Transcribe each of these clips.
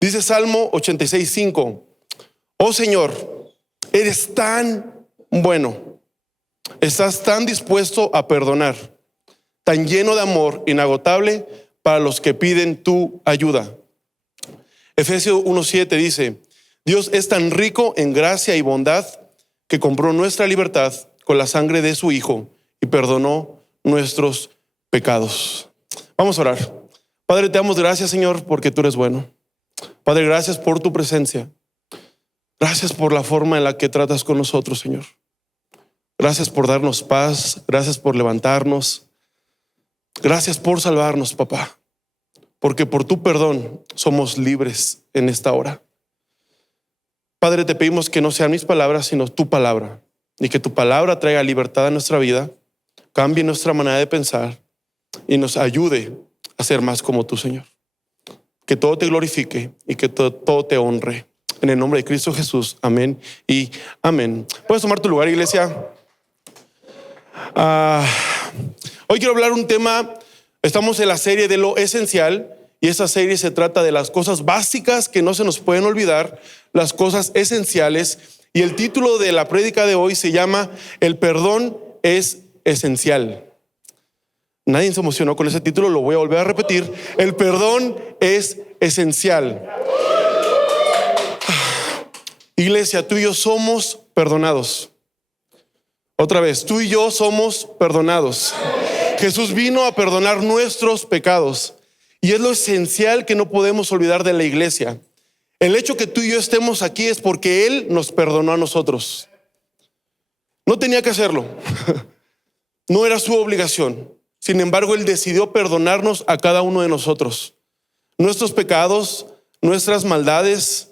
Dice Salmo 86:5: oh Señor, eres tan bueno, estás tan dispuesto a perdonar, tan lleno de amor inagotable para los que piden tu ayuda. Efesios 1:7 dice: Dios es tan rico en gracia y bondad que compró nuestra libertad con la sangre de su Hijo y perdonó nuestros pecados. Vamos a orar. Padre, te damos gracias, Señor, porque tú eres bueno. Padre, gracias por tu presencia. Gracias por la forma en la que tratas con nosotros, Señor. Gracias por darnos paz. Gracias por levantarnos. Gracias por salvarnos, papá. Porque por tu perdón somos libres en esta hora. Padre, te pedimos que no sean mis palabras, sino tu palabra. Y que tu palabra traiga libertad a nuestra vida, cambie nuestra manera de pensar y nos ayude a ser más como tú, Señor. Que todo te glorifique y que todo te honre. En el nombre de Cristo Jesús. Amén y amén. Puedes tomar tu lugar, iglesia. Hoy quiero hablar un tema. Estamos en la serie de lo esencial. Y esa serie se trata de las cosas básicas que no se nos pueden olvidar, las cosas esenciales. Y el título de la prédica de hoy se llama El perdón es esencial. Nadie se emocionó con ese título, lo voy a volver a repetir. El perdón es esencial. Iglesia, tú y yo somos perdonados. Otra vez, tú y yo somos perdonados. Jesús vino a perdonar nuestros pecados. Y es lo esencial que no podemos olvidar de la iglesia. El hecho que tú y yo estemos aquí es porque Él nos perdonó a nosotros. No tenía que hacerlo. No era su obligación. Sin embargo, Él decidió perdonarnos a cada uno de nosotros. Nuestros pecados, nuestras maldades,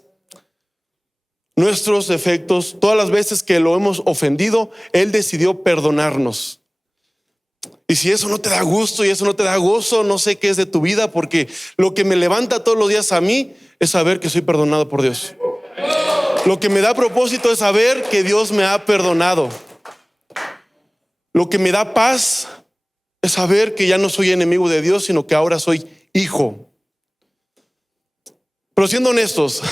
nuestros defectos, todas las veces que lo hemos ofendido, Él decidió perdonarnos. Y si eso no te da gusto y eso no te da gozo, no sé qué es de tu vida, porque lo que me levanta todos los días a mí es saber que soy perdonado por Dios. Lo que me da propósito es saber que Dios me ha perdonado. Lo que me da paz es saber que ya no soy enemigo de Dios, sino que ahora soy hijo. Pero siendo honestos,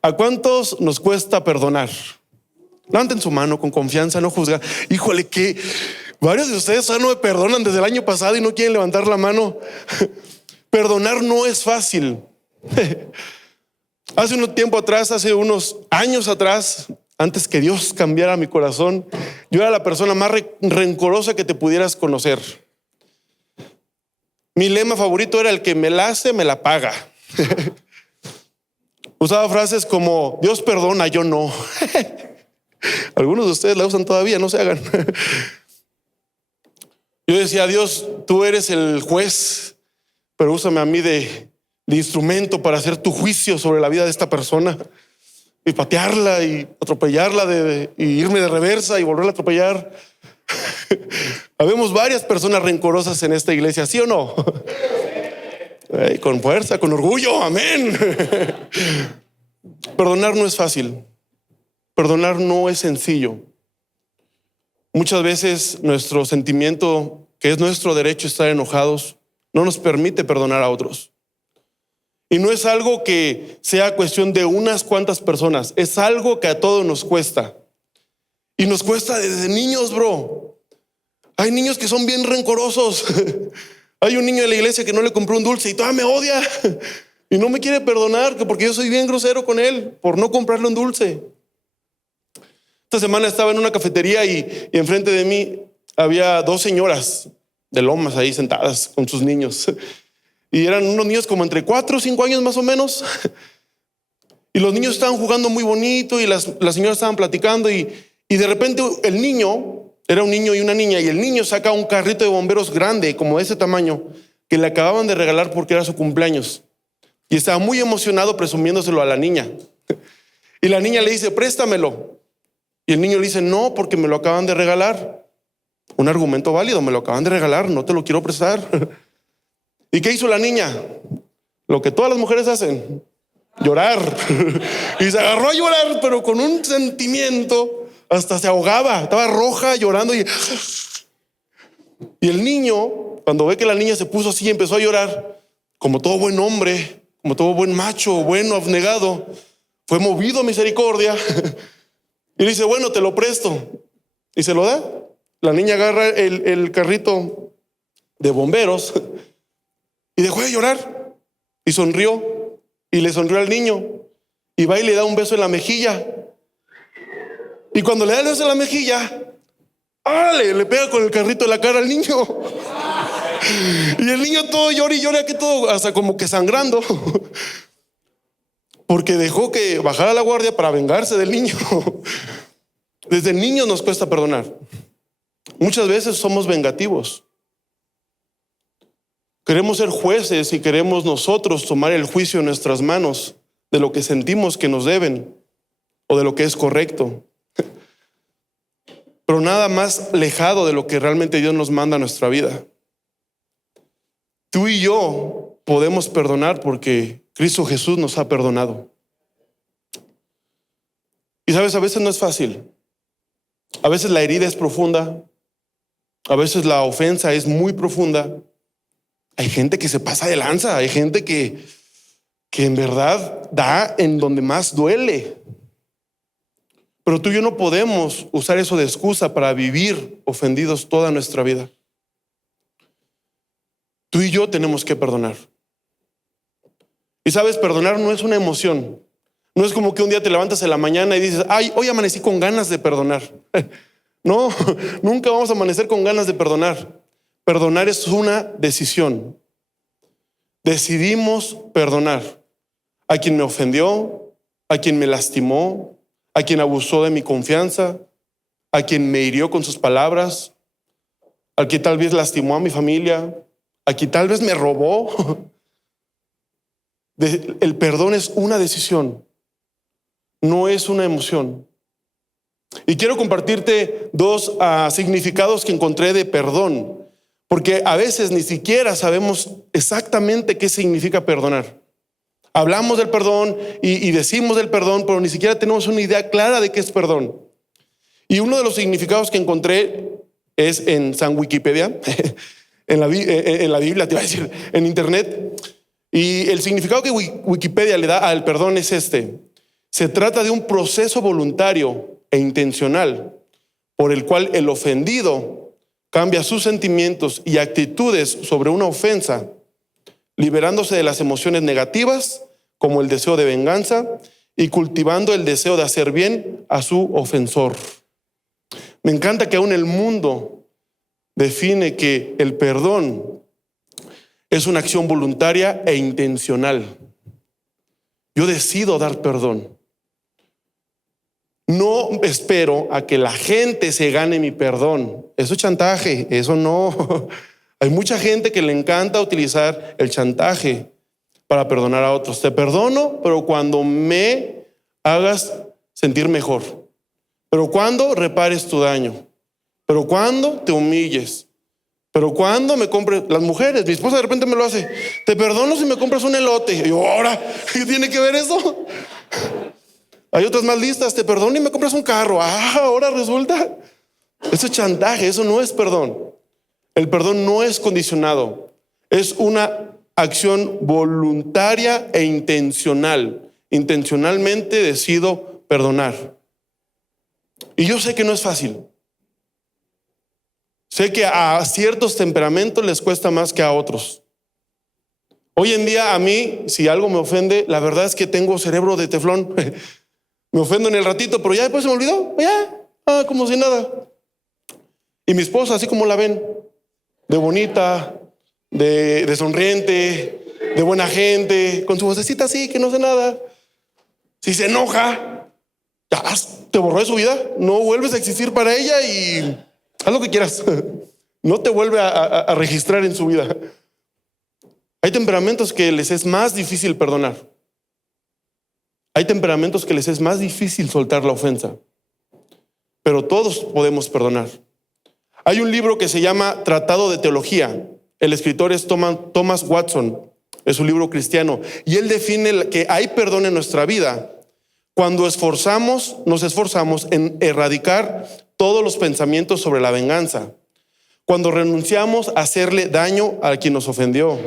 ¿a cuántos nos cuesta perdonar? Levanten su mano con confianza, no juzgar. Híjole, que varios de ustedes no me perdonan desde el año pasado y no quieren levantar la mano. Perdonar no es fácil. Hace un tiempo atrás, hace unos años atrás, antes que Dios cambiara mi corazón, yo era la persona más rencorosa que te pudieras conocer. Mi lema favorito era: el que me la hace, me la paga. Usaba frases como: Dios perdona, yo no. Algunos de ustedes la usan todavía, no se hagan. Yo decía: Dios, tú eres el juez, pero úsame a mí de instrumento para hacer tu juicio sobre la vida de esta persona. Y patearla y atropellarla y irme de reversa y volverla a atropellar. Habemos varias personas rencorosas en esta iglesia, ¿sí o no? Con fuerza, con orgullo, amén. Perdonar no es fácil. Perdonar no es sencillo. Muchas veces nuestro sentimiento, que es nuestro derecho estar enojados, no nos permite perdonar a otros. Y no es algo que sea cuestión de unas cuantas personas, es algo que a todos nos cuesta. Y nos cuesta desde niños, bro. Hay niños que son bien rencorosos. Hay un niño de la iglesia que no le compró un dulce y todavía me odia. Y no me quiere perdonar porque yo soy bien grosero con él por no comprarle un dulce. Esta semana estaba en una cafetería y enfrente de mí había dos señoras de lomas ahí sentadas con sus niños. Y eran unos niños como entre 4 o 5 años más o menos. Y los niños estaban jugando muy bonito y las señoras estaban platicando y de repente el niño, era un niño y una niña, y el niño saca un carrito de bomberos grande, como de ese tamaño, que le acababan de regalar porque era su cumpleaños. Y estaba muy emocionado presumiéndoselo a la niña. Y la niña le dice: préstamelo. Y el niño le dice: no, porque me lo acaban de regalar. Un argumento válido: me lo acaban de regalar, no te lo quiero prestar. ¿Y qué hizo la niña? Lo que todas las mujeres hacen: llorar. Y se agarró a llorar, pero con un sentimiento, hasta se ahogaba, estaba roja llorando. Y el niño, cuando ve que la niña se puso así y empezó a llorar, como todo buen hombre, como todo buen macho, bueno, abnegado, fue movido a misericordia y le dice, bueno, te lo presto. Y se lo da. La niña agarra el carrito de bomberos y dejó de llorar y sonrió y le sonrió al niño y va y le da un beso en la mejilla. Y cuando le da el beso en la mejilla, ¡órale!, le pega con el carrito en la cara al niño. Y el niño todo llora y llora, aquí todo hasta como que sangrando, porque dejó que bajara la guardia para vengarse del niño. Desde niños nos cuesta perdonar. Muchas veces somos vengativos. Queremos ser jueces y queremos nosotros tomar el juicio en nuestras manos de lo que sentimos que nos deben o de lo que es correcto. Pero nada más alejado de lo que realmente Dios nos manda a nuestra vida. Tú y yo podemos perdonar porque Cristo Jesús nos ha perdonado. Y sabes, a veces no es fácil. A veces la herida es profunda. A veces la ofensa es muy profunda. Hay gente que se pasa de lanza. Hay gente que en verdad da en donde más duele. Pero tú y yo no podemos usar eso de excusa para vivir ofendidos toda nuestra vida. Tú y yo tenemos que perdonar. Y sabes, perdonar no es una emoción. No es como que un día te levantas en la mañana y dices, ay, hoy amanecí con ganas de perdonar. No, nunca vamos a amanecer con ganas de perdonar. Perdonar es una decisión. Decidimos perdonar a quien me ofendió, a quien me lastimó, a quien abusó de mi confianza, a quien me hirió con sus palabras, al que tal vez lastimó a mi familia, a quien tal vez me robó. El perdón es una decisión, no es una emoción. Y quiero compartirte dos significados que encontré de perdón, porque a veces ni siquiera sabemos exactamente qué significa perdonar. Hablamos del perdón y decimos del perdón, pero ni siquiera tenemos una idea clara de qué es perdón. Y uno de los significados que encontré es en San Wikipedia, en la Biblia, te iba a decir, en internet. Y el significado que Wikipedia le da al perdón es este. Se trata de un proceso voluntario e intencional por el cual el ofendido cambia sus sentimientos y actitudes sobre una ofensa, liberándose de las emociones negativas como el deseo de venganza y cultivando el deseo de hacer bien a su ofensor. Me encanta que aún el mundo define que el perdón es una acción voluntaria e intencional. Yo decido dar perdón. No espero a que la gente se gane mi perdón. Eso es chantaje, eso no. Hay mucha gente que le encanta utilizar el chantaje para perdonar a otros. Te perdono, pero cuando me hagas sentir mejor. Pero cuando repares tu daño. Pero cuando te humilles. Pero cuando me compres, las mujeres, mi esposa de repente me lo hace, te perdono si me compras un elote. Y yo, ahora, ¿qué tiene que ver eso? Hay otras más listas, te perdono y me compras un carro. Ahora resulta. Eso es chantaje, eso no es perdón. El perdón no es condicionado. Es una acción voluntaria e intencional. Intencionalmente decido perdonar. Y yo sé que no es fácil. Sé que a ciertos temperamentos les cuesta más que a otros. Hoy en día a mí, si algo me ofende, la verdad es que tengo cerebro de teflón. Me ofendo en el ratito, pero ya después se me olvidó. Ya, como si nada. Y mi esposa, así como la ven, de bonita, de sonriente, de buena gente, con su vocecita así, que no sé nada. Si se enoja, ya te borró de su vida. No vuelves a existir para ella y haz lo que quieras. No te vuelve a registrar en su vida. Hay temperamentos que les es más difícil perdonar. Hay temperamentos que les es más difícil soltar la ofensa. Pero todos podemos perdonar. Hay un libro que se llama Tratado de Teología. El escritor es Thomas Watson. Es un libro cristiano. Y él define que hay perdón en nuestra vida cuando nos esforzamos en erradicar todos los pensamientos sobre la venganza. Cuando renunciamos a hacerle daño a quien nos ofendió.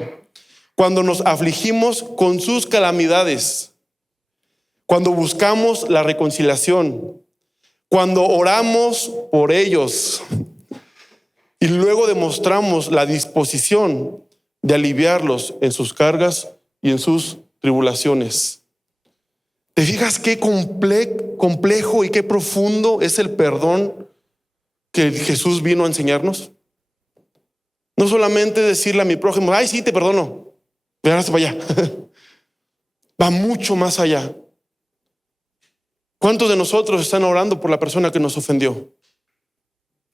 cuando nos afligimos con sus calamidades, cuando buscamos la reconciliación, cuando oramos por ellos y luego demostramos la disposición de aliviarlos en sus cargas y en sus tribulaciones. ¿Te fijas qué complejo y qué profundo es el perdón que Jesús vino a enseñarnos? No solamente decirle a mi prójimo, ay, sí, te perdono, pero ahora para allá. Va mucho más allá. ¿Cuántos de nosotros están orando por la persona que nos ofendió?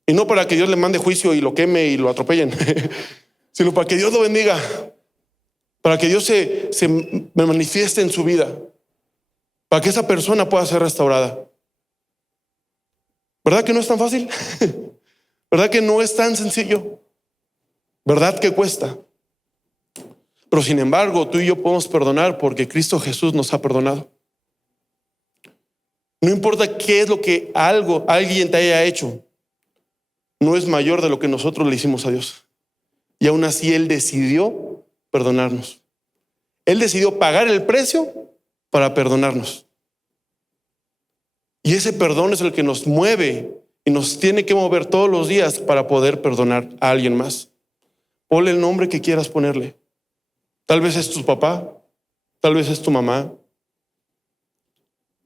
Y no para que Dios le mande juicio y lo queme y lo atropellen, sino para que Dios lo bendiga, para que Dios se manifieste en su vida, para que esa persona pueda ser restaurada. ¿Verdad que no es tan fácil? ¿Verdad que no es tan sencillo? ¿Verdad que cuesta? Pero sin embargo, tú y yo podemos perdonar porque Cristo Jesús nos ha perdonado. No importa qué es lo que alguien te haya hecho, no es mayor de lo que nosotros le hicimos a Dios. Y aún así Él decidió perdonarnos. Él decidió pagar el precio para perdonarnos. Y ese perdón es el que nos mueve y nos tiene que mover todos los días para poder perdonar a alguien más. Ponle el nombre que quieras ponerle. Tal vez es tu papá, tal vez es tu mamá,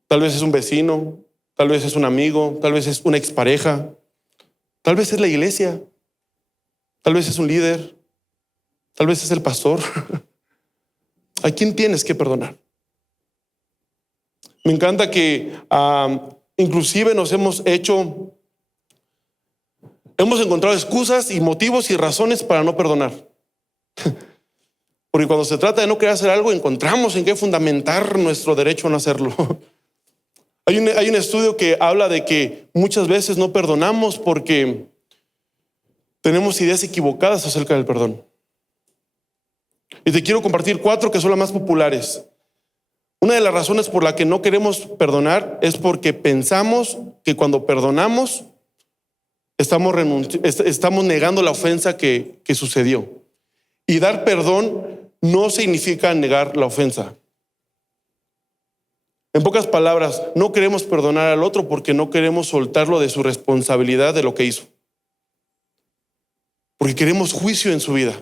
tal vez es un vecino, tal vez es un amigo, tal vez es una expareja, tal vez es la iglesia, tal vez es un líder, tal vez es el pastor. ¿A quién tienes que perdonar? Me encanta que inclusive hemos encontrado excusas y motivos y razones para no perdonar. Porque cuando se trata de no querer hacer algo, encontramos en qué fundamentar nuestro derecho a no hacerlo. Hay un estudio que habla de que muchas veces no perdonamos porque tenemos ideas equivocadas acerca del perdón. Y te quiero compartir 4 que son las más populares. Una de las razones por la que no queremos perdonar es porque pensamos que cuando perdonamos estamos negando la ofensa que sucedió. Y dar perdón no significa negar la ofensa. En pocas palabras, no queremos perdonar al otro porque no queremos soltarlo de su responsabilidad de lo que hizo. Porque queremos juicio en su vida.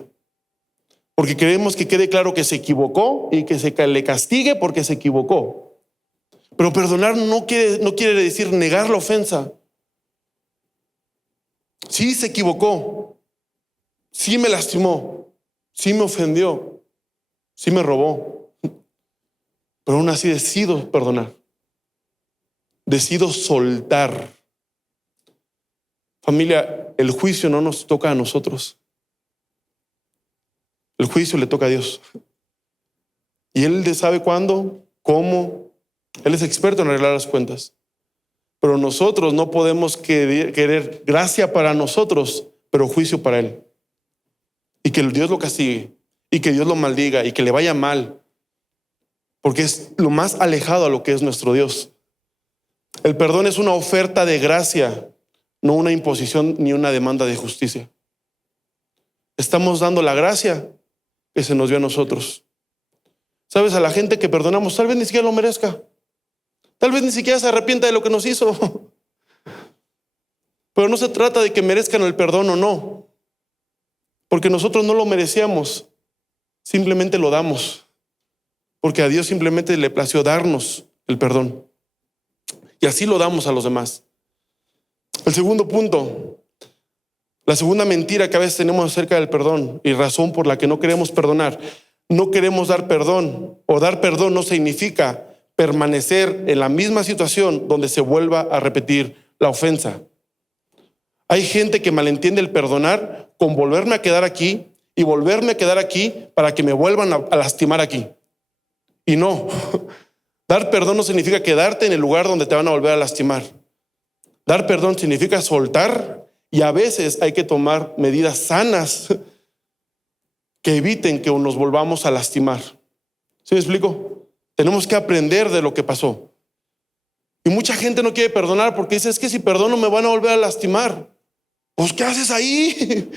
Porque queremos que quede claro que se equivocó y que se le castigue porque se equivocó. Pero perdonar no quiere decir negar la ofensa. Sí se equivocó, sí me lastimó, sí me ofendió, sí me robó. Pero aún así decido perdonar. Decido soltar. Familia, el juicio no nos toca a nosotros. El juicio le toca a Dios. Y Él sabe cuándo, cómo. Él es experto en arreglar las cuentas. Pero nosotros no podemos querer gracia para nosotros, pero juicio para Él. Y que Dios lo castigue, y que Dios lo maldiga, y que le vaya mal. Porque es lo más alejado a lo que es nuestro Dios. El perdón es una oferta de gracia, no una imposición ni una demanda de justicia. Estamos dando la gracia que se nos dio a nosotros. ¿Sabes? A la gente que perdonamos, tal vez ni siquiera lo merezca. Tal vez ni siquiera se arrepienta de lo que nos hizo. Pero no se trata de que merezcan el perdón o no. Porque nosotros no lo merecíamos. Simplemente lo damos. Porque a Dios simplemente le plació darnos el perdón. Y así lo damos a los demás. El segundo punto. La segunda mentira que a veces tenemos acerca del perdón y razón por la que no queremos perdonar. No queremos dar perdón, o dar perdón no significa permanecer en la misma situación donde se vuelva a repetir la ofensa. Hay gente que malentiende el perdonar con volverme a quedar aquí y volverme a quedar aquí para que me vuelvan a lastimar aquí. Y no, dar perdón no significa quedarte en el lugar donde te van a volver a lastimar. Dar perdón significa soltar, y a veces hay que tomar medidas sanas que eviten que nos volvamos a lastimar. ¿Sí me explico? Tenemos que aprender de lo que pasó. Y mucha gente no quiere perdonar porque dice, es que si perdono me van a volver a lastimar. Pues, ¿qué haces ahí?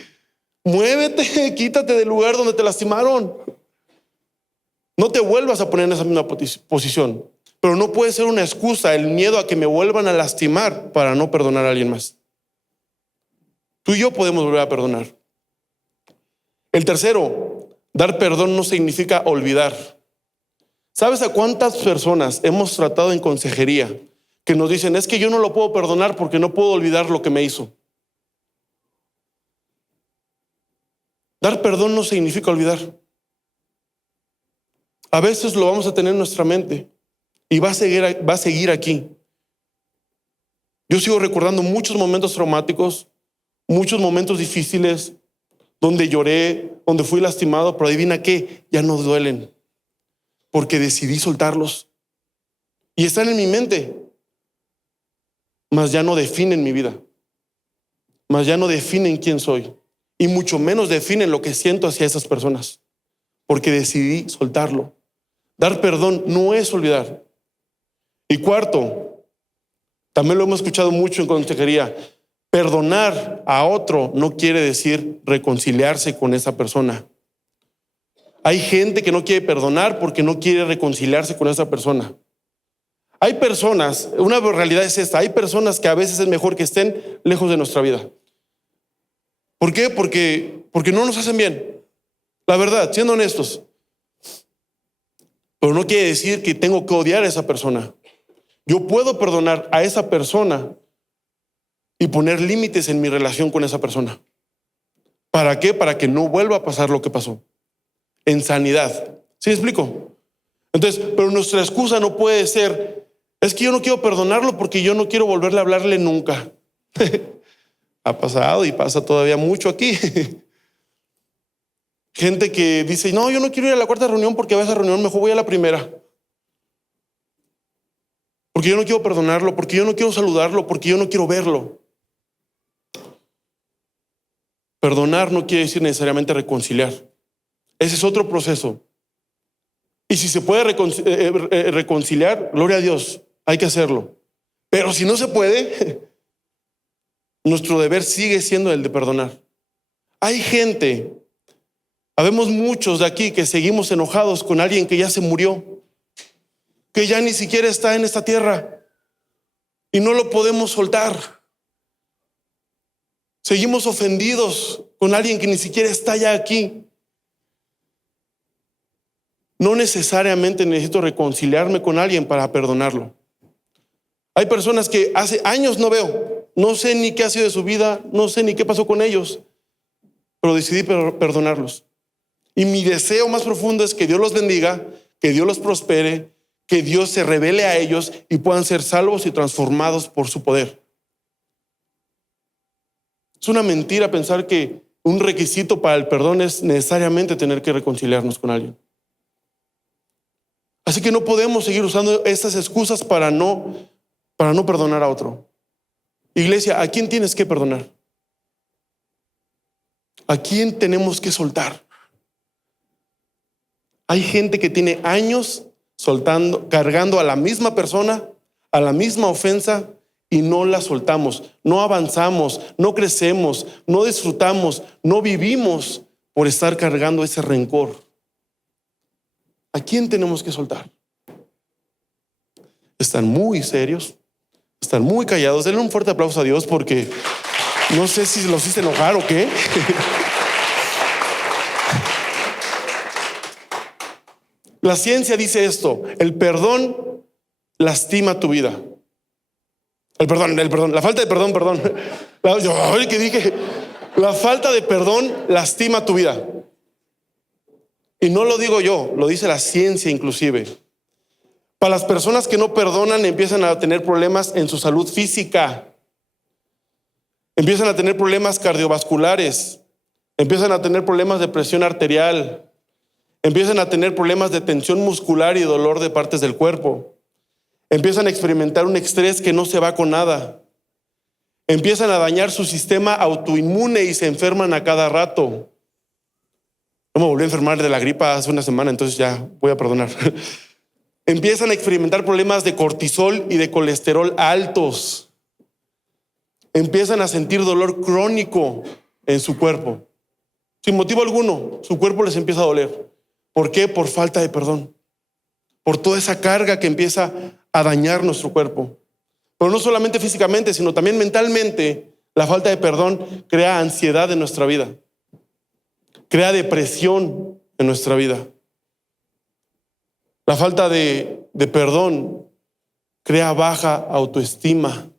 Muévete, quítate del lugar donde te lastimaron. No te vuelvas a poner en esa misma posición, pero no puede ser una excusa el miedo a que me vuelvan a lastimar para no perdonar a alguien más. Tú y yo podemos volver a perdonar. El tercero, dar perdón no significa olvidar. ¿Sabes a cuántas personas hemos tratado en consejería que nos dicen, es que yo no lo puedo perdonar porque no puedo olvidar lo que me hizo? Dar perdón no significa olvidar. A veces lo vamos a tener en nuestra mente y va a seguir aquí. Yo sigo recordando muchos momentos traumáticos, muchos momentos difíciles, donde lloré, donde fui lastimado, pero adivina qué, ya no duelen, porque decidí soltarlos. Y están en mi mente, mas ya no definen mi vida, mas ya no definen quién soy, y mucho menos definen lo que siento hacia esas personas, porque decidí soltarlo. Dar perdón no es olvidar. Y cuarto, también lo hemos escuchado mucho en consejería, perdonar a otro no quiere decir reconciliarse con esa persona. Hay gente que no quiere perdonar porque no quiere reconciliarse con esa persona. Hay personas, una realidad es esta, hay personas que a veces es mejor que estén lejos de nuestra vida. ¿Por qué? Porque no nos hacen bien. La verdad, siendo honestos. Pero no quiere decir que tengo que odiar a esa persona. Yo puedo perdonar a esa persona y poner límites en mi relación con esa persona. ¿Para qué? Para que no vuelva a pasar lo que pasó. En sanidad. ¿Sí me explico? Entonces, pero nuestra excusa no puede ser, es que yo no quiero perdonarlo porque yo no quiero volverle a hablarle nunca. Ha pasado y pasa todavía mucho aquí. Gente que dice, no, yo no quiero ir a la cuarta reunión porque a esa reunión mejor voy a la primera. Porque yo no quiero perdonarlo, porque yo no quiero saludarlo, porque yo no quiero verlo. Perdonar no quiere decir necesariamente reconciliar. Ese es otro proceso. Y si se puede reconciliar, gloria a Dios, hay que hacerlo. Pero si no se puede, nuestro deber sigue siendo el de perdonar. Hay gente, habemos muchos de aquí que seguimos enojados con alguien que ya se murió, que ya ni siquiera está en esta tierra y no lo podemos soltar. Seguimos ofendidos con alguien que ni siquiera está ya aquí. No necesariamente necesito reconciliarme con alguien para perdonarlo. Hay personas que hace años no veo, no sé ni qué ha sido de su vida, no sé ni qué pasó con ellos, pero decidí perdonarlos. Y mi deseo más profundo es que Dios los bendiga, que Dios los prospere, que Dios se revele a ellos y puedan ser salvos y transformados por su poder. Es una mentira pensar que un requisito para el perdón es necesariamente tener que reconciliarnos con alguien. Así que no podemos seguir usando estas excusas para no perdonar a otro. Iglesia, ¿a quién tienes que perdonar? ¿A quién tenemos que soltar? Hay gente que tiene años cargando a la misma persona, a la misma ofensa, y no la soltamos, no avanzamos, no crecemos, no disfrutamos, no vivimos por estar cargando ese rencor. ¿A quién tenemos que soltar? Están muy serios, están muy callados. Denle un fuerte aplauso a Dios porque no sé si los hice enojar o qué. La ciencia dice esto: el perdón lastima tu vida. La falta de perdón. ¿Qué dije? La falta de perdón lastima tu vida. Y no lo digo yo, lo dice la ciencia inclusive. Para las personas que no perdonan, empiezan a tener problemas en su salud física. Empiezan a tener problemas cardiovasculares. Empiezan a tener problemas de presión arterial. Empiezan a tener problemas de tensión muscular y dolor de partes del cuerpo. Empiezan a experimentar un estrés que no se va con nada. Empiezan a dañar su sistema autoinmune y se enferman a cada rato. No me volví a enfermar de la gripa hace una semana, entonces ya voy a perdonar. Empiezan a experimentar problemas de cortisol y de colesterol altos. Empiezan a sentir dolor crónico en su cuerpo. Sin motivo alguno, su cuerpo les empieza a doler. ¿Por qué? Por falta de perdón. por toda esa carga que empieza a dañar nuestro cuerpo. Pero no solamente físicamente, sino también mentalmente. La falta de perdón crea ansiedad en nuestra vida, crea depresión en nuestra vida. La falta de perdón crea baja autoestima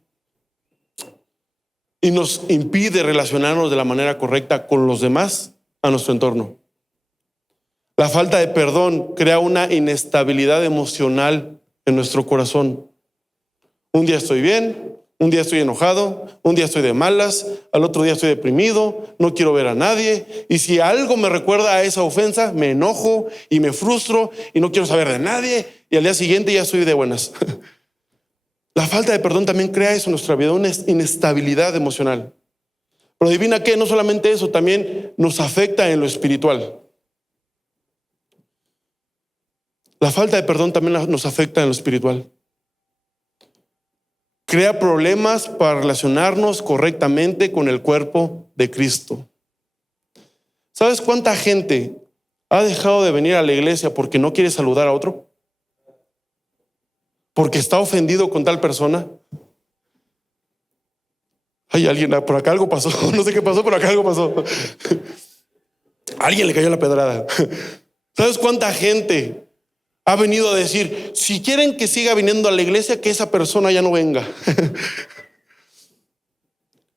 y nos impide relacionarnos de la manera correcta con los demás a nuestro entorno. La falta de perdón crea una inestabilidad emocional en nuestro corazón. Un día estoy bien, un día estoy enojado, un día estoy de malas, al otro día estoy deprimido, no quiero ver a nadie. Y si algo me recuerda a esa ofensa, me enojo y me frustro y no quiero saber de nadie. Y al día siguiente ya estoy de buenas. La falta de perdón también crea eso en nuestra vida, una inestabilidad emocional. Pero adivina qué, no solamente eso, también nos afecta en lo espiritual. La falta de perdón también nos afecta en lo espiritual. Crea problemas para relacionarnos correctamente con el cuerpo de Cristo. ¿Sabes cuánta gente ha dejado de venir a la iglesia porque no quiere saludar a otro? Porque está ofendido con tal persona. Hay alguien, por acá algo pasó, no sé qué pasó, pero acá algo pasó. Alguien le cayó la pedrada. ¿Sabes cuánta gente ha venido a decir, si quieren que siga viniendo a la iglesia, que esa persona ya no venga?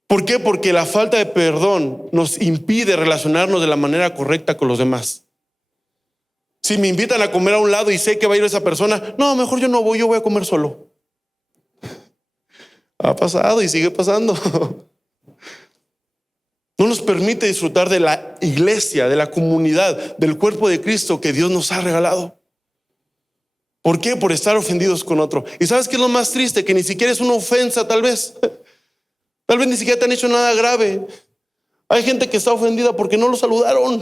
¿Por qué? Porque la falta de perdón nos impide relacionarnos de la manera correcta con los demás. Si me invitan a comer a un lado y sé que va a ir esa persona, no, mejor yo no voy, yo voy a comer solo. Ha pasado y sigue pasando. No nos permite disfrutar de la iglesia, de la comunidad, del cuerpo de Cristo que Dios nos ha regalado. ¿Por qué? Por estar ofendidos con otro. ¿Y sabes qué es lo más triste? Que ni siquiera es una ofensa, tal vez. Tal vez ni siquiera te han hecho nada grave. Hay gente que está ofendida porque no lo saludaron.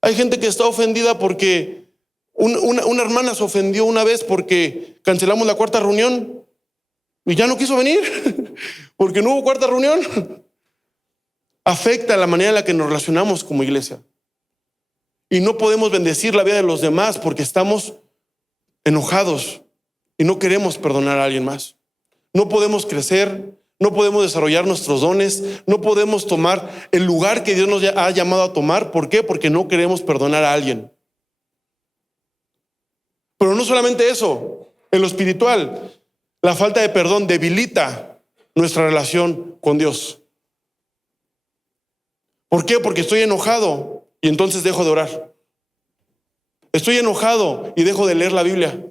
Hay gente que está ofendida porque una hermana se ofendió una vez porque cancelamos la cuarta reunión y ya no quiso venir porque no hubo cuarta reunión. Afecta la manera en la que nos relacionamos como iglesia. Y no podemos bendecir la vida de los demás porque estamos enojados y no queremos perdonar a alguien más. No podemos crecer, no podemos desarrollar nuestros dones, no podemos tomar el lugar que Dios nos ha llamado a tomar. ¿Por qué? Porque no queremos perdonar a alguien. Pero no solamente eso, en lo espiritual, la falta de perdón debilita nuestra relación con Dios. ¿Por qué? Porque estoy enojado y entonces dejo de orar. Estoy enojado y dejo de leer la Biblia.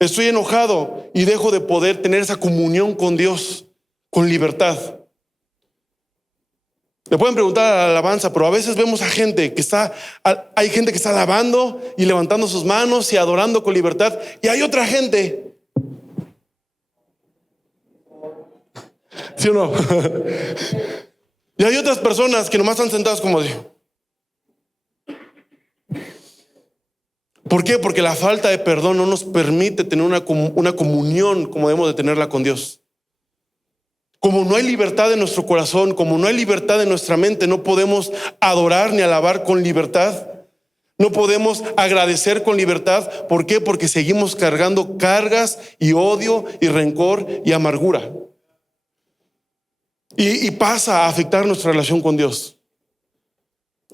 Estoy enojado y dejo de poder tener esa comunión con Dios con libertad. Le pueden preguntar a la alabanza, pero a veces vemos a gente que hay gente que está alabando y levantando sus manos y adorando con libertad, y hay otra gente, ¿sí o no? Y hay otras personas que nomás están sentadas como de... ¿Por qué? Porque la falta de perdón no nos permite tener una comunión como debemos de tenerla con Dios. Como no hay libertad en nuestro corazón, como no hay libertad en nuestra mente, no podemos adorar ni alabar con libertad. No podemos agradecer con libertad. ¿Por qué? Porque seguimos cargando cargas y odio y rencor y amargura. Y pasa a afectar nuestra relación con Dios.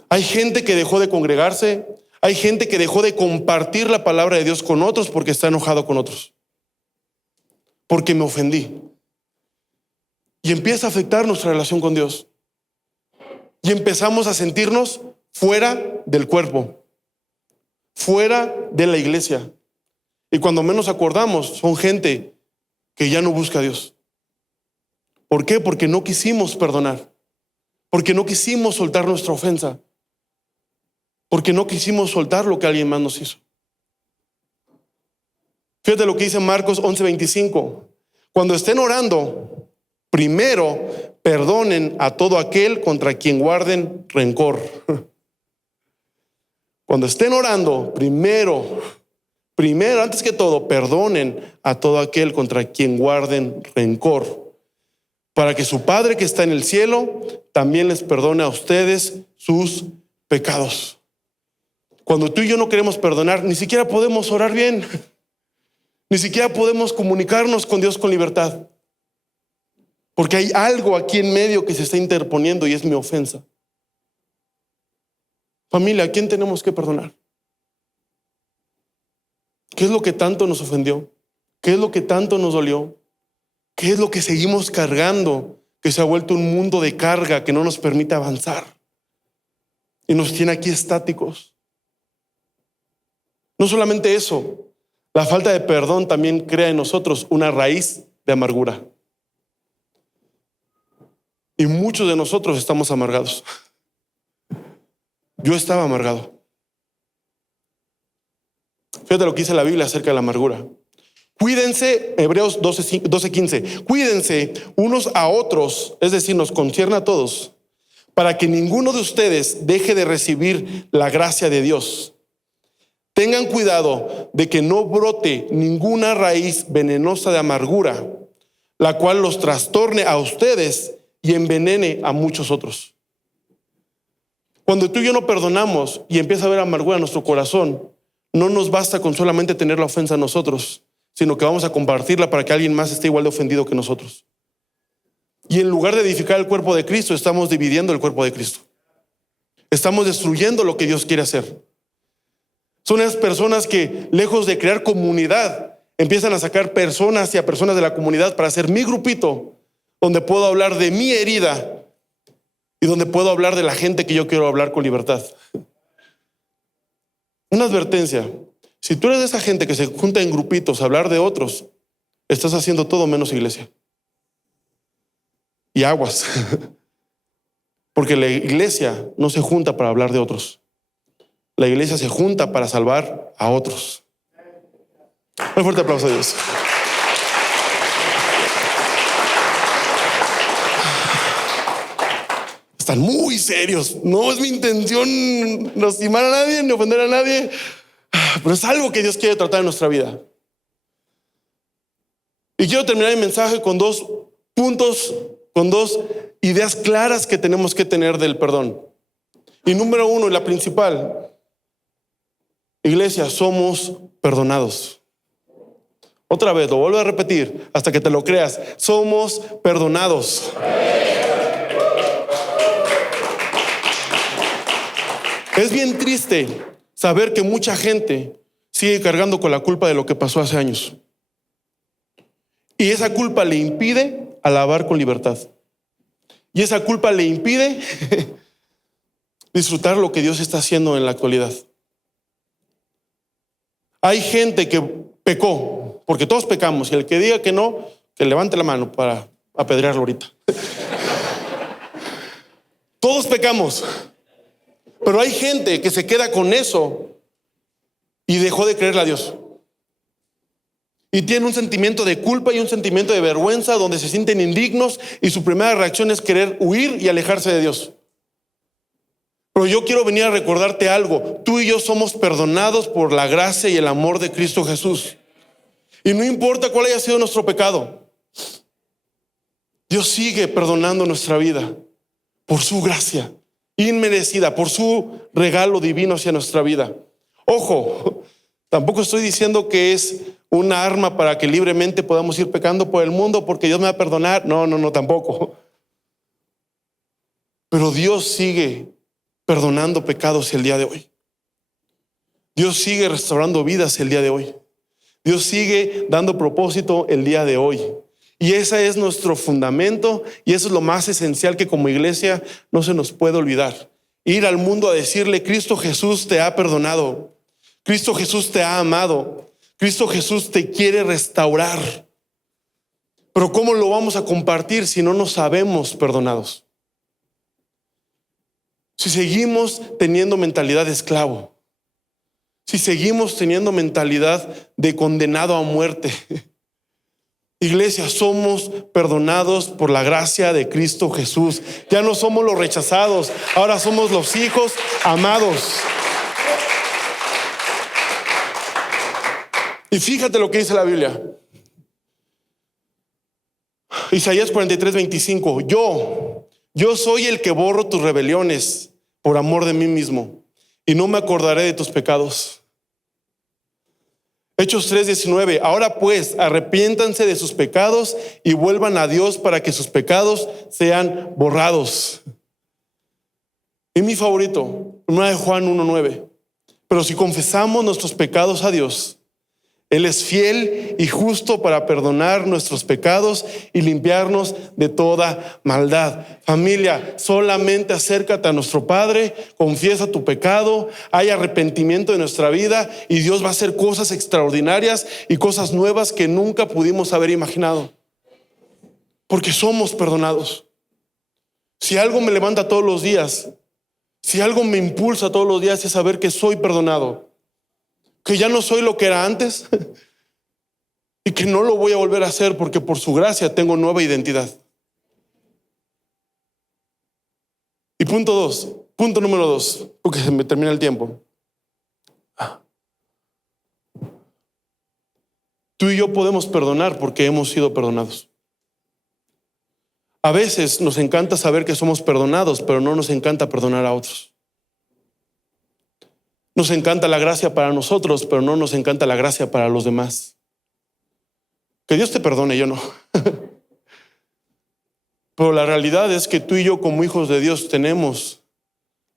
Hay gente que dejó de congregarse. Hay gente que dejó de compartir la palabra de Dios con otros porque está enojado con otros. Porque me ofendí. Y empieza a afectar nuestra relación con Dios. Y empezamos a sentirnos fuera del cuerpo, fuera de la iglesia. Y cuando menos acordamos, son gente que ya no busca a Dios. ¿Por qué? Porque no quisimos perdonar. Porque no quisimos soltar nuestra ofensa. Porque no quisimos soltar lo que alguien más nos hizo. Fíjate lo que dice Marcos 11:25. Cuando estén orando, primero perdonen a todo aquel contra quien guarden rencor. Cuando estén orando, primero, antes que todo, perdonen a todo aquel contra quien guarden rencor, para que su Padre que está en el cielo también les perdone a ustedes sus pecados. Cuando tú y yo no queremos perdonar, ni siquiera podemos orar bien. Ni siquiera podemos comunicarnos con Dios con libertad. Porque hay algo aquí en medio que se está interponiendo y es mi ofensa. Familia, ¿a quién tenemos que perdonar? ¿Qué es lo que tanto nos ofendió? ¿Qué es lo que tanto nos dolió? ¿Qué es lo que seguimos cargando, que se ha vuelto un mundo de carga que no nos permite avanzar y nos tiene aquí estáticos? No solamente eso, la falta de perdón también crea en nosotros una raíz de amargura. Y muchos de nosotros estamos amargados. Yo estaba amargado. Fíjate lo que dice la Biblia acerca de la amargura. Cuídense, Hebreos 12:15, cuídense unos a otros, es decir, nos concierne a todos, para que ninguno de ustedes deje de recibir la gracia de Dios. Tengan cuidado de que no brote ninguna raíz venenosa de amargura, la cual los trastorne a ustedes y envenene a muchos otros. Cuando tú y yo no perdonamos y empieza a haber amargura en nuestro corazón, no nos basta con solamente tener la ofensa a nosotros, sino que vamos a compartirla para que alguien más esté igual de ofendido que nosotros. Y en lugar de edificar el cuerpo de Cristo, estamos dividiendo el cuerpo de Cristo. Estamos destruyendo lo que Dios quiere hacer. Son esas personas que, lejos de crear comunidad, empiezan a sacar personas y a personas de la comunidad para hacer mi grupito, donde puedo hablar de mi herida y donde puedo hablar de la gente que yo quiero hablar con libertad. Una advertencia: si tú eres de esa gente que se junta en grupitos a hablar de otros, estás haciendo todo menos iglesia. Y aguas. Porque la iglesia no se junta para hablar de otros. La iglesia se junta para salvar a otros. Un fuerte aplauso a Dios. Están muy serios. No es mi intención lastimar a nadie ni ofender a nadie, pero es algo que Dios quiere tratar en nuestra vida. Y quiero terminar mi mensaje con 2 puntos, con 2 ideas claras que tenemos que tener del perdón. Y número 1, y la principal: iglesia, somos perdonados. Otra vez, lo vuelvo a repetir hasta que te lo creas. Somos perdonados. Es bien triste saber que mucha gente sigue cargando con la culpa de lo que pasó hace años. Y esa culpa le impide alabar con libertad. Y esa culpa le impide disfrutar lo que Dios está haciendo en la actualidad. Hay gente que pecó, porque todos pecamos, y el que diga que no, que levante la mano para apedrearlo ahorita. Todos pecamos. Pero hay gente que se queda con eso y dejó de creerle a Dios. Y tiene un sentimiento de culpa y un sentimiento de vergüenza donde se sienten indignos y su primera reacción es querer huir y alejarse de Dios. Pero yo quiero venir a recordarte algo. Tú y yo somos perdonados por la gracia y el amor de Cristo Jesús. Y no importa cuál haya sido nuestro pecado, Dios sigue perdonando nuestra vida por su gracia inmerecida, por su regalo divino hacia nuestra vida. Ojo, tampoco estoy diciendo que es una arma para que libremente podamos ir pecando por el mundo porque Dios me va a perdonar. No, tampoco. Pero Dios sigue perdonando pecados el día de hoy. Dios sigue restaurando vidas el día de hoy. Dios sigue dando propósito el día de hoy. Y ese es nuestro fundamento y eso es lo más esencial que como iglesia no se nos puede olvidar. Ir al mundo a decirle: Cristo Jesús te ha perdonado. Cristo Jesús te ha amado. Cristo Jesús te quiere restaurar. Pero ¿cómo lo vamos a compartir si no nos sabemos perdonados? Si seguimos teniendo mentalidad de esclavo, si seguimos teniendo mentalidad de condenado a muerte. Iglesia, somos perdonados por la gracia de Cristo Jesús. Ya no somos los rechazados, ahora somos los hijos amados. Y fíjate lo que dice la Biblia. Isaías 43:25. Yo soy el que borro tus rebeliones por amor de mí mismo y no me acordaré de tus pecados. Hechos 3:19, ahora pues arrepiéntanse de sus pecados y vuelvan a Dios para que sus pecados sean borrados. Y mi favorito, 1 de Juan 1:9, pero si confesamos nuestros pecados a Dios, Él es fiel y justo para perdonar nuestros pecados y limpiarnos de toda maldad. Familia, solamente acércate a nuestro Padre, confiesa tu pecado, hay arrepentimiento en nuestra vida y Dios va a hacer cosas extraordinarias y cosas nuevas que nunca pudimos haber imaginado. Porque somos perdonados. Si algo me levanta todos los días, si algo me impulsa todos los días, es saber que soy perdonado. Que ya no soy lo que era antes y que no lo voy a volver a hacer porque por su gracia tengo nueva identidad. Y punto número 2, porque se me termina el tiempo. Tú y yo podemos perdonar porque hemos sido perdonados. A veces nos encanta saber que somos perdonados, pero no nos encanta perdonar a otros. Nos encanta la gracia para nosotros, pero no nos encanta la gracia para los demás. Que Dios te perdone, yo no. Pero la realidad es que tú y yo, como hijos de Dios, tenemos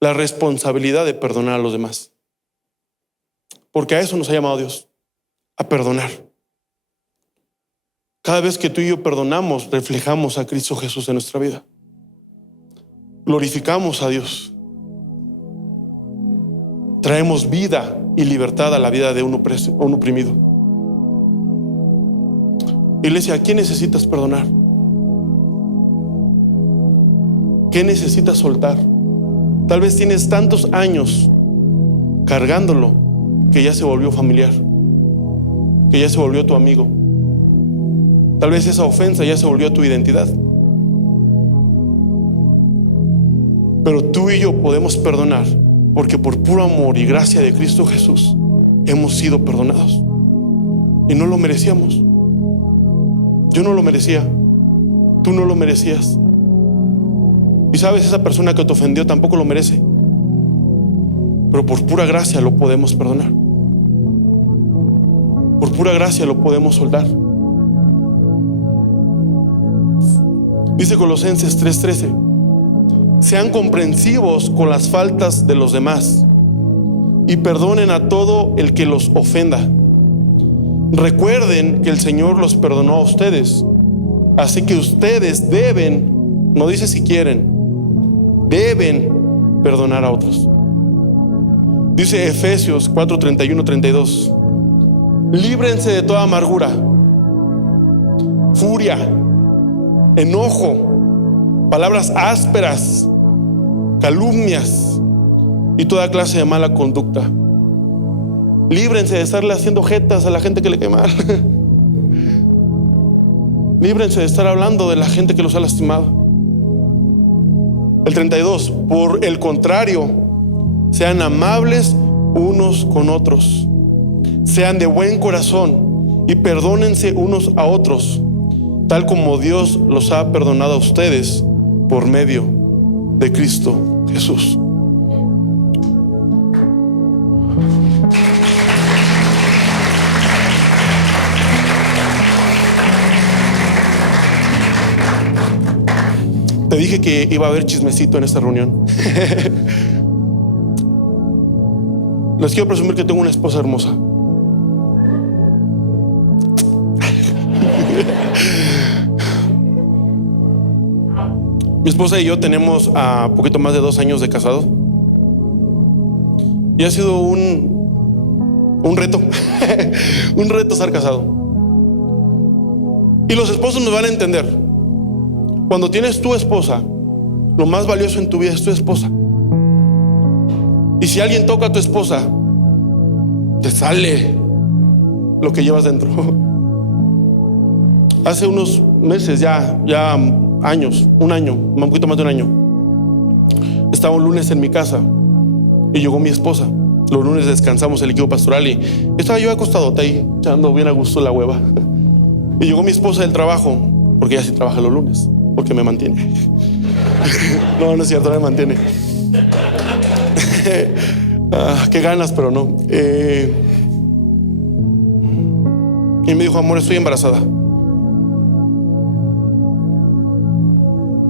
la responsabilidad de perdonar a los demás. Porque a eso nos ha llamado Dios, a perdonar. Cada vez que tú y yo perdonamos, reflejamos a Cristo Jesús en nuestra vida. Glorificamos a Dios. Traemos vida y libertad a la vida de un oprimido. Iglesia, ¿a quién necesitas perdonar? ¿Qué necesitas soltar? Tal vez tienes tantos años cargándolo que ya se volvió familiar, que ya se volvió tu amigo. Tal vez esa ofensa ya se volvió tu identidad. Pero tú y yo podemos perdonar porque por puro amor y gracia de Cristo Jesús hemos sido perdonados. Y no lo merecíamos. Yo no lo merecía. Tú no lo merecías. Y sabes, esa persona que te ofendió tampoco lo merece. Pero por pura gracia lo podemos perdonar. Por pura gracia lo podemos soltar. Dice Colosenses 3:13, sean comprensivos con las faltas de los demás y perdonen a todo el que los ofenda. Recuerden que el Señor los perdonó a ustedes, así que ustedes deben, no dice si quieren, deben perdonar a otros. Dice Efesios 4:31-32, líbrense de toda amargura, furia, enojo, palabras ásperas, calumnias y toda clase de mala conducta. Líbrense de estarle haciendo jetas a la gente que le cae mal. Líbrense de estar hablando de la gente que los ha lastimado. El 32, por el contrario, sean amables unos con otros, sean de buen corazón y perdónense unos a otros, tal como Dios los ha perdonado a ustedes por medio de Cristo Jesús. Te dije que iba a haber chismecito en esta reunión. Les quiero presumir que tengo una esposa hermosa. Mi esposa y yo tenemos a poquito más de 2 años de casado. Y ha sido un reto. Un reto estar casado. Y los esposos me van a entender. Cuando tienes tu esposa, lo más valioso en tu vida es tu esposa. Y si alguien toca a tu esposa, te sale lo que llevas dentro. Hace unos meses, ya años, un año, un poquito más de un año, estaba un lunes en mi casa y llegó mi esposa. Los lunes descansamos el equipo pastoral y estaba yo acostado ahí, echando bien a gusto la hueva. Y llegó mi esposa del trabajo, porque ella sí trabaja los lunes, porque me mantiene. No es cierto, no me mantiene. Qué ganas, pero no. Y me dijo, amor, estoy embarazada.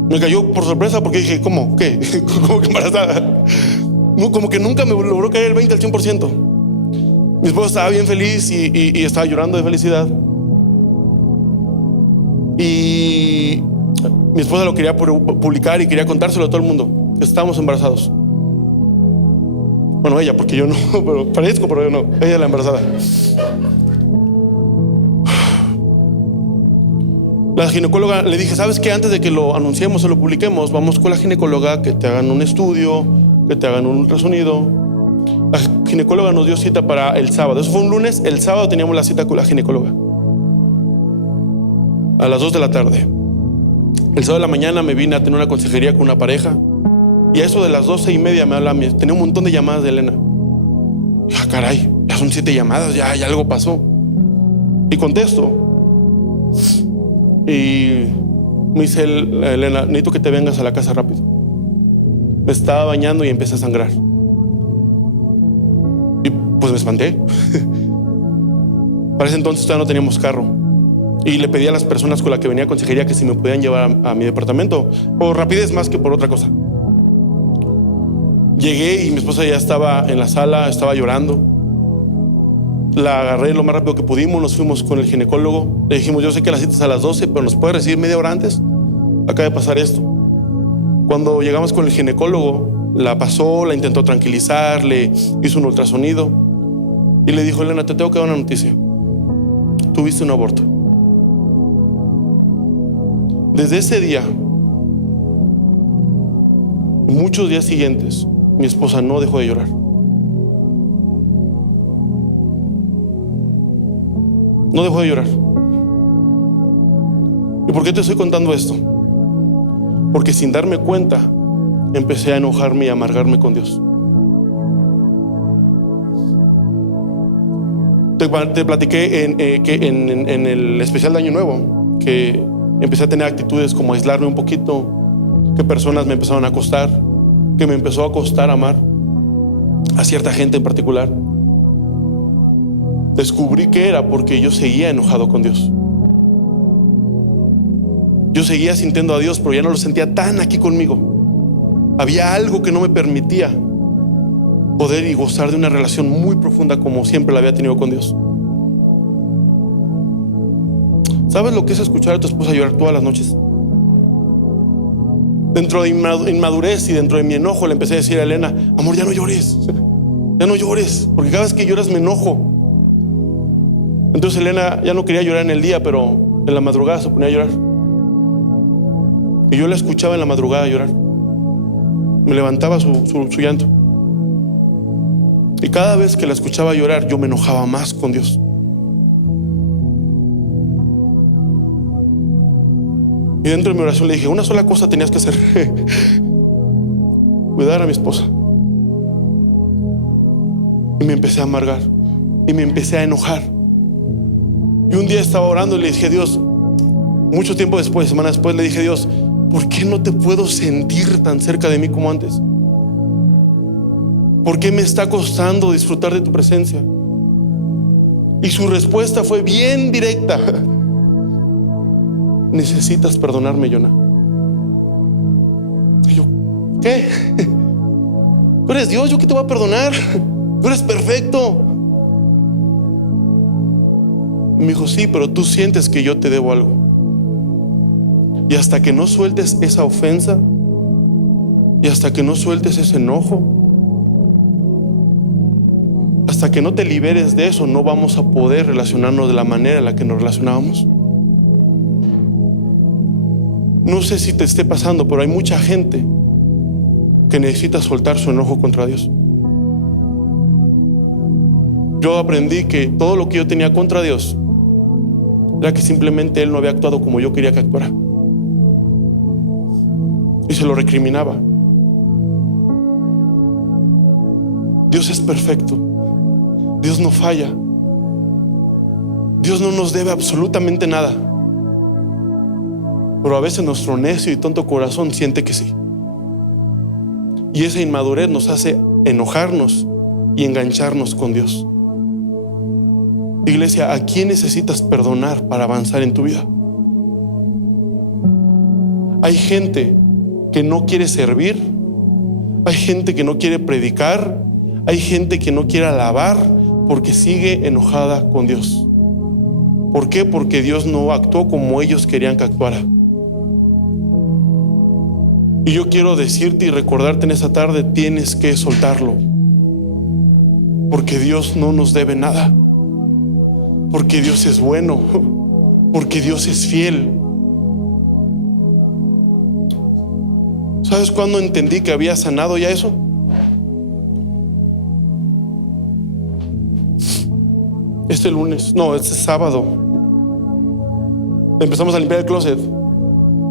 Me cayó por sorpresa porque dije, ¿cómo? ¿Qué? ¿Cómo que embarazada? No, como que nunca me logró caer el 20 al 100%. Mi esposa estaba bien feliz y estaba llorando de felicidad. Y mi esposa lo quería publicar y quería contárselo a todo el mundo, que estábamos embarazados. Bueno, ella, porque yo no, pero parezco, pero yo no. Ella es la embarazada. La ginecóloga le dije, ¿sabes qué? Antes de que lo anunciemos o lo publiquemos, vamos con la ginecóloga, que te hagan un estudio, que te hagan un ultrasonido. La ginecóloga nos dio cita para el sábado. Eso fue un lunes. El sábado teníamos la cita con la ginecóloga a las 2 de la tarde. El sábado de la mañana me vine a tener una consejería con una pareja. Y a eso de las 12:30 me habla. Tenía un montón de llamadas de Elena. Caray, ya son 7 llamadas, ya algo pasó. Y contesto. Y me dice Elena, necesito que te vengas a la casa rápido. Me estaba bañando y empecé a sangrar. Y pues me espanté. Para ese entonces todavía no teníamos carro. Y le pedí a las personas con las que venía a consejería que si me podían llevar a mi departamento, por rapidez más que por otra cosa. Llegué y mi esposa ya estaba en la sala, estaba llorando. La agarré lo más rápido que pudimos, nos fuimos con el ginecólogo. Le dijimos, yo sé que la cita es a las 12, pero ¿nos puede recibir media hora antes? Acaba de pasar esto. Cuando llegamos con el ginecólogo, la pasó, la intentó tranquilizar, le hizo un ultrasonido y le dijo, Elena, te tengo que dar una noticia. Tuviste un aborto. Desde ese día, muchos días siguientes, mi esposa no dejó de llorar. No dejó de llorar. ¿Y por qué te estoy contando esto? Porque sin darme cuenta, empecé a enojarme y a amargarme con Dios. Te platiqué que en el especial de Año Nuevo, que empecé a tener actitudes como aislarme un poquito, que personas me empezaron a costar, que me empezó a costar amar a cierta gente en particular. Descubrí que era porque yo seguía enojado con Dios. Yo seguía sintiendo a Dios, pero ya no lo sentía tan aquí conmigo. Había algo que no me permitía poder y gozar de una relación muy profunda como siempre la había tenido con Dios. ¿Sabes lo que es escuchar a tu esposa llorar todas las noches? Dentro de inmadurez y dentro de mi enojo le empecé a decir a Elena, amor, ya no llores, porque cada vez que lloras me enojo. Entonces Elena ya no quería llorar en el día, pero en la madrugada se ponía a llorar. Y yo la escuchaba en la madrugada llorar. Me levantaba su llanto. Y cada vez que la escuchaba llorar, yo me enojaba más con Dios. Y dentro de mi oración le dije, una sola cosa tenías que hacer. Cuidar a mi esposa. Y me empecé a amargar. Y me empecé a enojar. Y un día estaba orando y le dije a Dios, mucho tiempo después, semanas después, le dije a Dios, ¿por qué no te puedo sentir tan cerca de mí como antes? ¿Por qué me está costando disfrutar de tu presencia? Y su respuesta fue bien directa. Necesitas perdonarme, Jonah. Y yo, ¿qué? Tú eres Dios, ¿yo qué te voy a perdonar? Tú eres perfecto. Me dijo, sí, pero tú sientes que yo te debo algo. Y hasta que no sueltes esa ofensa, y hasta que no sueltes ese enojo, hasta que no te liberes de eso, no vamos a poder relacionarnos de la manera en la que nos relacionábamos. No sé si te esté pasando, pero hay mucha gente que necesita soltar su enojo contra Dios. Yo aprendí que todo lo que yo tenía contra Dios era que simplemente Él no había actuado como yo quería que actuara. Y se lo recriminaba. Dios es perfecto. Dios no falla. Dios no nos debe absolutamente nada. Pero a veces nuestro necio y tonto corazón siente que sí. Y esa inmadurez nos hace enojarnos y engancharnos con Dios. Iglesia, ¿a quién necesitas perdonar para avanzar en tu vida? Hay gente que no quiere servir, hay gente que no quiere predicar, hay gente que no quiere alabar porque sigue enojada con Dios. ¿Por qué? Porque Dios no actuó como ellos querían que actuara. Y yo quiero decirte y recordarte en esta tarde, tienes que soltarlo. Porque Dios no nos debe nada. Porque Dios es bueno. Porque Dios es fiel. ¿Sabes cuándo entendí que había sanado ya eso? Este sábado empezamos a limpiar el closet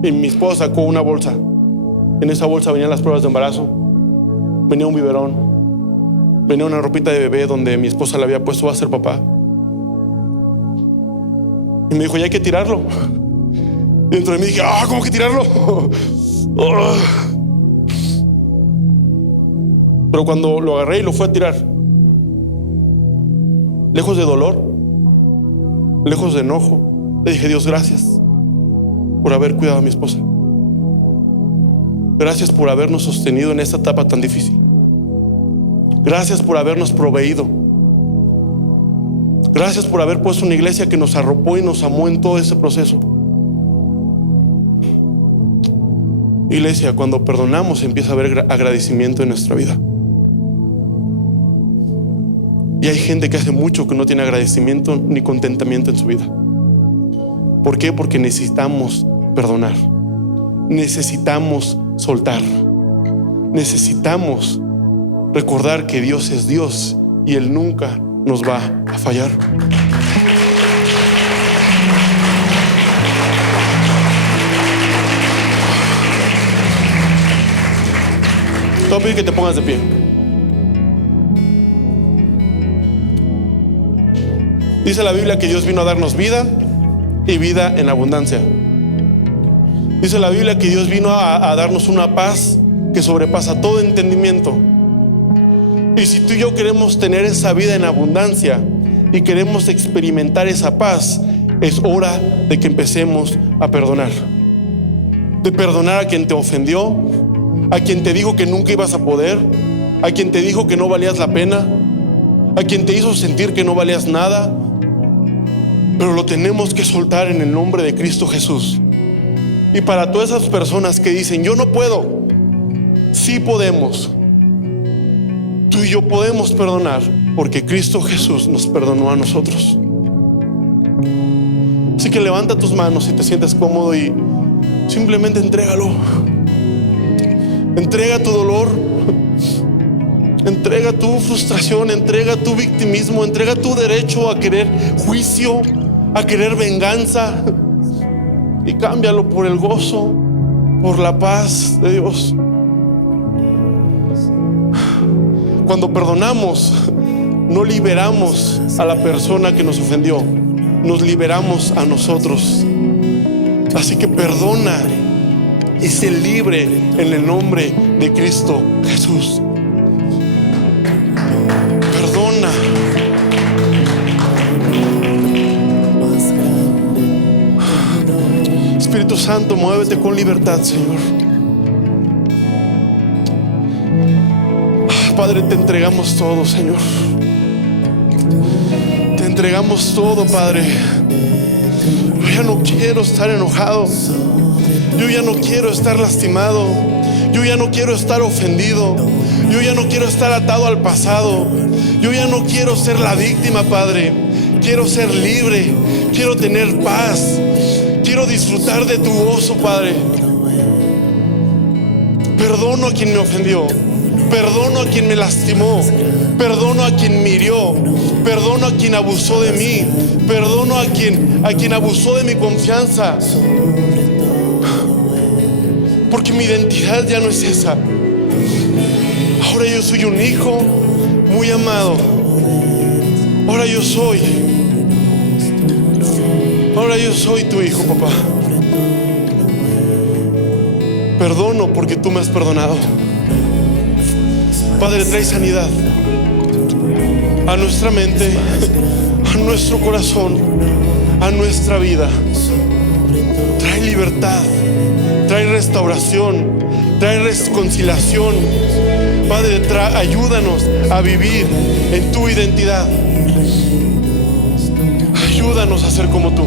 y mi esposa sacó una bolsa. En esa bolsa venían las pruebas de embarazo, venía un biberón, venía una ropita de bebé donde mi esposa le había puesto a ser papá. Y me dijo, ya hay que tirarlo. Y dentro de mí dije, ¿cómo que tirarlo? Pero cuando lo agarré y lo fui a tirar, lejos de dolor, lejos de enojo, le dije, Dios, gracias por haber cuidado a mi esposa. Gracias por habernos sostenido en esta etapa tan difícil. Gracias por habernos proveído. Gracias por haber puesto una iglesia que nos arropó y nos amó en todo ese proceso. Iglesia, cuando perdonamos empieza a haber agradecimiento en nuestra vida. Y hay gente que hace mucho que no tiene agradecimiento ni contentamiento en su vida. ¿Por qué? Porque necesitamos perdonar. Necesitamos soltar. Necesitamos recordar que Dios es Dios y Él nunca nos va a fallar. Te voy a pedir que te pongas de pie. Dice la Biblia que Dios vino a darnos vida y vida en abundancia. Dice la Biblia que Dios vino a darnos una paz que sobrepasa todo entendimiento. Y si tú y yo queremos tener esa vida en abundancia y queremos experimentar esa paz, es hora de que empecemos a perdonar. De perdonar a quien te ofendió, a quien te dijo que nunca ibas a poder, a quien te dijo que no valías la pena, a quien te hizo sentir que no valías nada. Pero lo tenemos que soltar en el nombre de Cristo Jesús. Y para todas esas personas que dicen, yo no puedo, sí podemos. Tú y yo podemos perdonar porque Cristo Jesús nos perdonó a nosotros. Así que levanta tus manos si te sientes cómodo y simplemente entrégalo. Entrega tu dolor, entrega tu frustración, entrega tu victimismo, entrega tu derecho a querer juicio, a querer venganza, y cámbialo por el gozo, por la paz de Dios. Cuando perdonamos, no liberamos a la persona que nos ofendió, nos liberamos a nosotros. Así que perdona y sé libre en el nombre de Cristo Jesús. Perdona. Espíritu Santo, muévete con libertad, Señor. Padre, te entregamos todo, Señor. Te entregamos todo, Padre. Yo ya no quiero estar enojado. Yo ya no quiero estar lastimado. Yo ya no quiero estar ofendido. Yo ya no quiero estar atado al pasado. Yo ya no quiero ser la víctima, Padre. Quiero ser libre. Quiero tener paz. Quiero disfrutar de tu gozo, Padre. Perdono a quien me ofendió. Perdono a quien me lastimó. Perdono a quien me hirió. Perdono a quien abusó de mí. Perdono a quien abusó de mi confianza. Porque mi identidad ya no es esa. Ahora yo soy un hijo muy amado. Ahora yo soy tu hijo, papá. Perdono porque tú me has perdonado. Padre, trae sanidad. a nuestra mente, a nuestro corazón, a nuestra vida. Trae libertad, trae restauración, trae reconciliación. Padre, ayúdanos a vivir en tu identidad. Ayúdanos a ser como tú.